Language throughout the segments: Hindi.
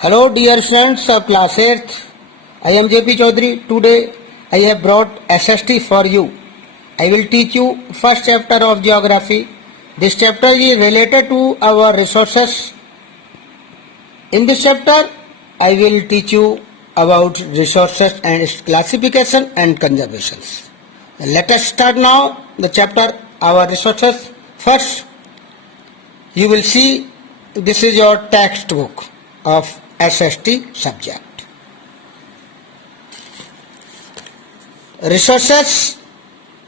Hello dear friends of class 8th. I am JP Chaudhary. Today I have brought SST for you. I will teach you first chapter of geography. This chapter is related to our resources. In this chapter I will teach you about resources and its classification and conservations. Let us start now the chapter our resources. First you will see this is your textbook of SST subject. Resources,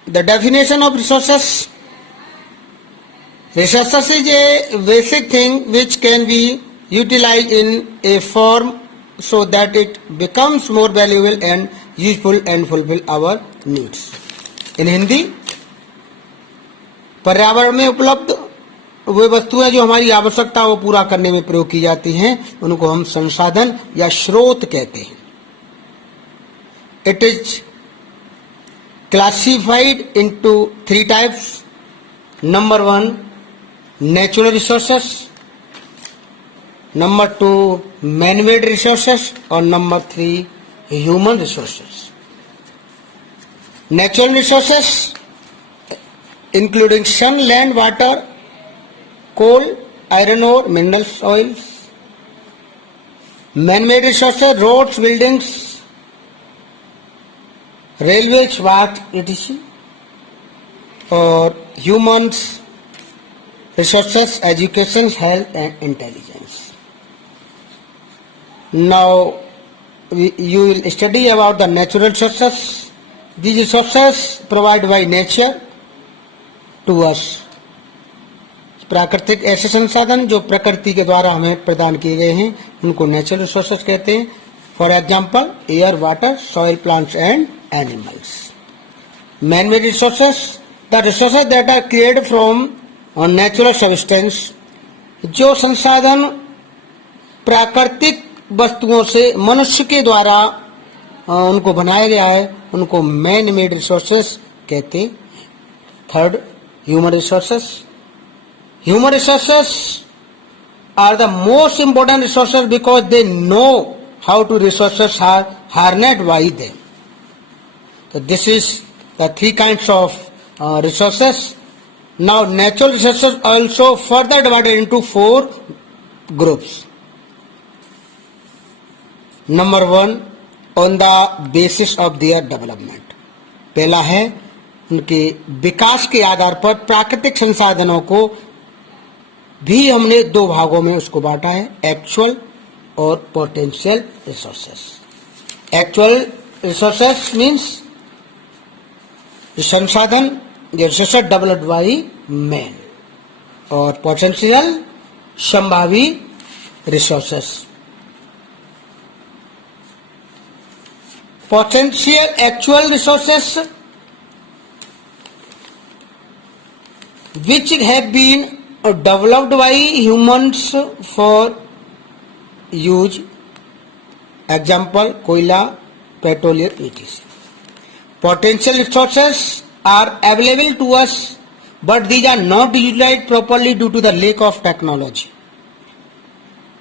the definition of resources. Resources is a basic thing which can be utilized in a form so that it becomes more valuable and useful and fulfill our needs. In Hindi, पर्यावरण में उपलब्ध वे वस्तुएं जो हमारी आवश्यकता वो पूरा करने में प्रयोग की जाती हैं उनको हम संसाधन या स्रोत कहते हैं. It is classified into 3 types. Number 1 natural resources, number 2 man made resources और number 3 human resources. Natural resources including sun, land, water, coal, iron ore, minerals, oils. Man-made resources, roads, buildings, railways, what etc. Or humans resources, education, health and intelligence. Now you will study about the natural resources. These resources provided by nature to us. प्राकृतिक ऐसे संसाधन जो प्रकृति के द्वारा हमें प्रदान किए गए हैं उनको नेचुरल रिसोर्सेस कहते हैं. For example air, water, soil, plants and animals. Man made resources, the resources that are created from natural substance. जो संसाधन प्राकृतिक वस्तुओं से मनुष्य के द्वारा उनको बनाया गया है उनको मैन मेड रिसोर्सेस कहते हैं. Third human resources. Human resources are the most important resources because they know how to resources are harnessed by them. So this is the 3 kinds of resources. Now natural resources also further divided into 4 groups. Number 1 on the basis of their development. पहला है उनके विकास के आधार पर प्राकृतिक संसाधनों को भी हमने 2 भागों में उसको बांटा है, एक्चुअल और potential resources. Actual resources means संसाधन जो रिसोर्सेस डेवलप्ड बाय मैन, और पोटेंशियल संभावी resources. Potential actual resources which have been developed by humans for use. Example कोयला, petroleum etc. Potential resources are available to us but these are not utilized properly due to the lack of technology.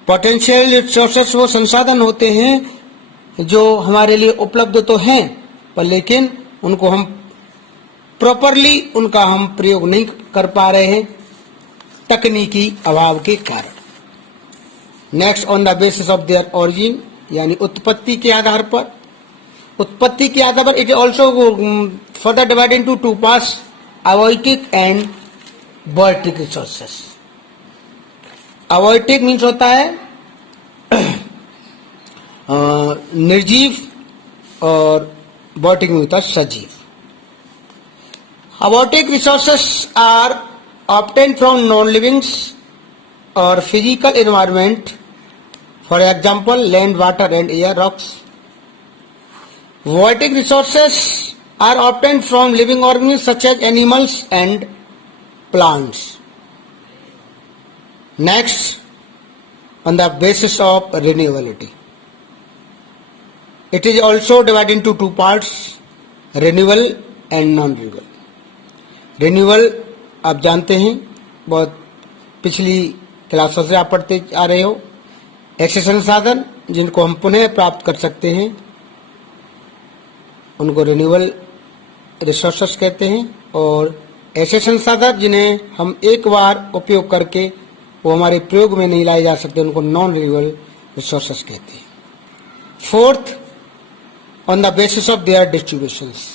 Potential resources वो संसाधन होते हैं जो हमारे लिए उपलब्ध तो हैं पर लेकिन उनको हम प्रॉपरली उनका हम प्रयोग नहीं कर पा रहे हैं तकनीकी अभाव के कारण. Next on the basis of their origin, यानी उत्पत्ति के आधार पर. उत्पत्ति के आधार पर it is also further divide into 2 parts, abiotic and biotic resources. Abiotic means होता है निर्जीव और बॉयटिक में होता है सजीव. Abiotic resources are obtained from non-living or physical environment, for example land, water and air, rocks. Biotic resources are obtained from living organisms such as animals and plants. Next, on the basis of renewability, it is also divided into 2 parts, renewable and non-renewable. Renewable आप जानते हैं, बहुत पिछली क्लासों से आप पढ़ते आ रहे हो. ऐसे संसाधन जिनको हम पुनः प्राप्त कर सकते हैं उनको रिन्यूएबल रिसोर्सेस कहते हैं, और ऐसे संसाधन जिन्हें हम एक बार उपयोग करके वो हमारे प्रयोग में नहीं लाए जा सकते उनको नॉन रिन्यूएबल रिसोर्सेस कहते हैं। Fourth, on the basis of there distributions,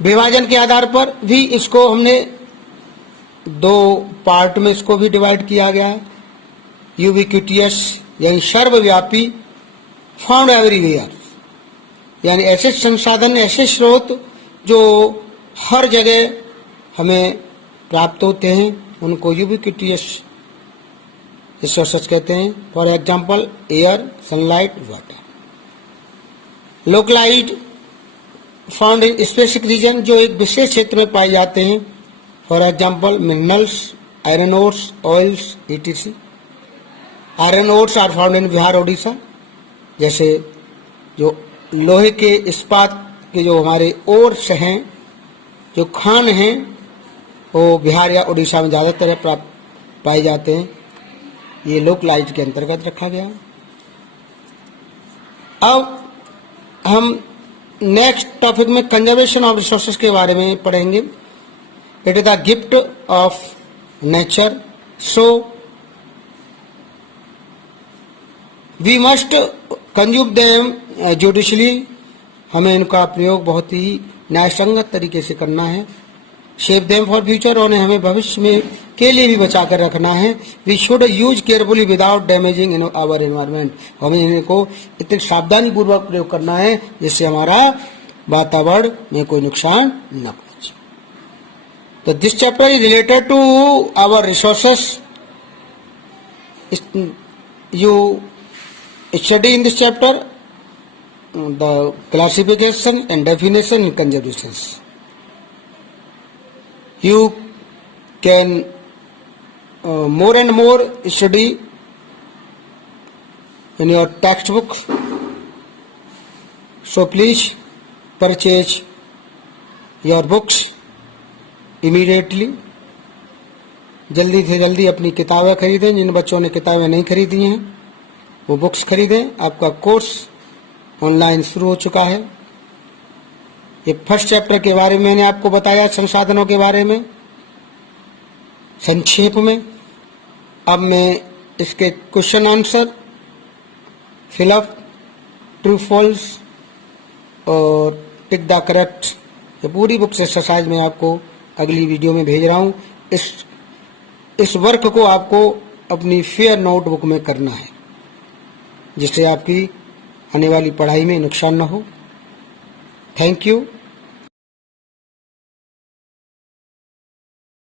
विभाजन के आधार पर भी इसको हमने दो पार्ट में इसको भी डिवाइड किया गया है। यूबिक्विटियस यानी सर्वव्यापी, फाउंड एवरीवेयर यानी ऐसे संसाधन, ऐसे स्रोत जो हर जगह हमें प्राप्त होते हैं उनको यूबिक्विटियस रिसोर्सेस कहते हैं। For example air, sunlight, water. Localized, found in specific region, जो एक विशेष क्षेत्र में पाए जाते हैं। For example minerals, iron ores, oils, etc. Iron ores are found in Bihar, Odisha. जैसे जो लोहे के इस्पात के जो हमारे ओर्स हैं, जो खान हैं, वो बिहार या उड़ीसा में ज़्यादातर पाए जाते हैं। ये लोकलाइज्ड के अंतर्गत रखा गया। अब हम नेक्स्ट टॉपिक में कंजर्वेशन ऑफ रिसोर्सेज के बारे में पढ़ेंगे। It is the gift of nature, so we must consume them judiciously, हमें इनका प्रयोग बहुत ही न्यायसंगत तरीके से करना है। सेव देम फॉर फ्यूचर, उन्हें हमें भविष्य में के लिए भी बचा कर रखना है। We should use carefully without damaging in our environment, हमें इनको इतनी सावधानी पूर्वक प्रयोग करना है जिससे हमारा वातावरण में कोई नुकसान न पहुंचे। तो this chapter is related to our resources. You study in this chapter the classification and definition and conservations. You can more and more study in your textbook, so please purchase your books immediately. जल्दी से जल्दी अपनी किताबें खरीदें। जिन बच्चों ने किताबें नहीं खरीदी हैं वो बुक्स खरीदें। आपका कोर्स ऑनलाइन शुरू हो चुका है। ये फर्स्ट चैप्टर के बारे में मैंने आपको बताया, संसाधनों के बारे में संक्षेप में। अब मैं इसके question answer, fill up, true false और टिक द करेक्ट, ये पूरी बुक्स एक्सरसाइज में आपको अगली वीडियो में भेज रहा हूँ। इस वर्क को आपको अपनी फेयर नोटबुक में करना है जिससे आपकी आने वाली पढ़ाई में नुकसान न हो। Thank you.